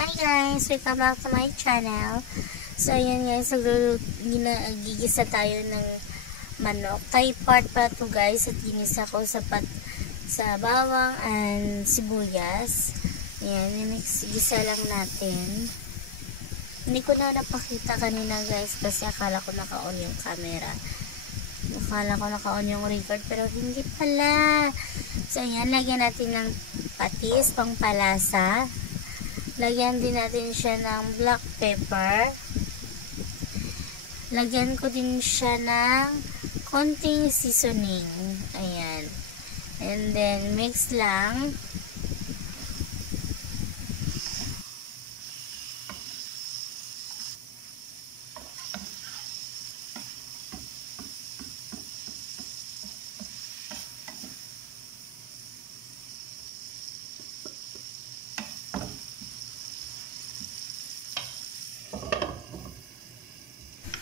Hi guys! Welcome back to my channel. So ayan guys, gigisa tayo ng manok. Thai part pa to guys at ginisa ko sa bawang and sibuyas. Ayan, gisa lang natin. Hindi ko na napakita kanina guys kasi akala ko naka-on yung camera. Akala ko naka-on yung record pero hindi pala. So ayan, lagyan natin ng patis, pangpalasa. Lagyan din natin siya ng black pepper. Lagyan ko din siya ng konting seasoning. Ayan. And then, mix lang.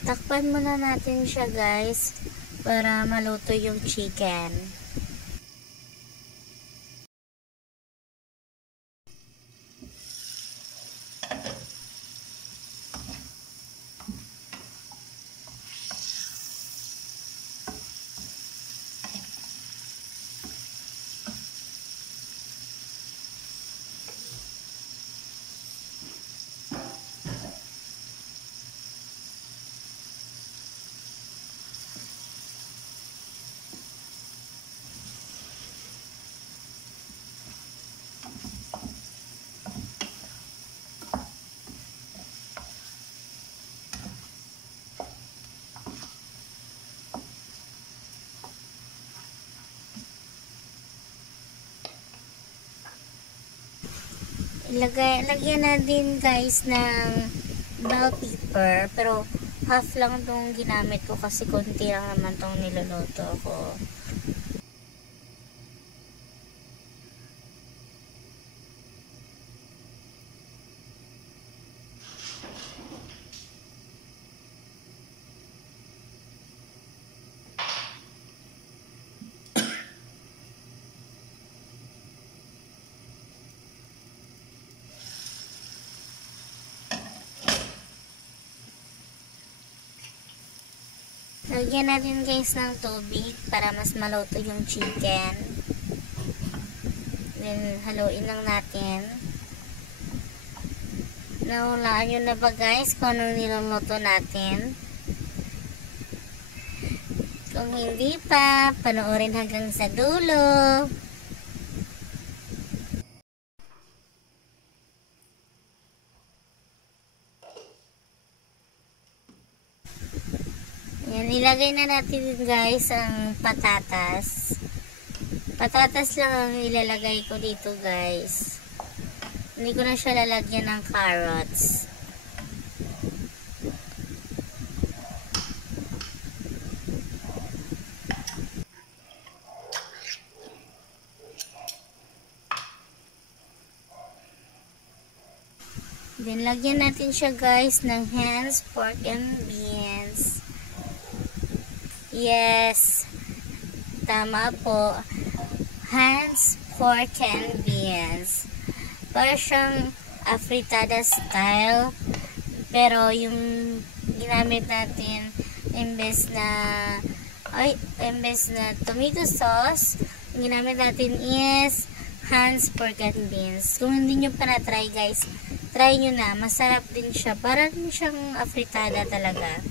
Takpan muna natin siya guys para maluto yung chicken. Lagyan na din guys ng bell pepper, pero half lang tong ginamit ko kasi konti lang naman tong niluluto ko. Lagyan natin guys ng tubig para mas maluto yung chicken. Then, haluin lang natin. Nahulaan nyo na ba guys kung anong niluluto natin? Kung hindi pa, panoorin hanggang sa dulo. Yan, ilagay na natin guys ang patatas. Patatas lang ang ilalagay ko dito guys. Hindi ko na siya lalagyan ng carrots. Then lagyan natin siya guys ng hens, pork, and beans. Yes, tama po. Hens, pork, and beans. Para siyang afritada style. Pero yung ginamit natin, imbes na tomato sauce, yung ginamit natin is hens, pork, and beans. Kung hindi nyo pa na-try guys, try nyo na. Masarap din siya. Parang siyang afritada talaga.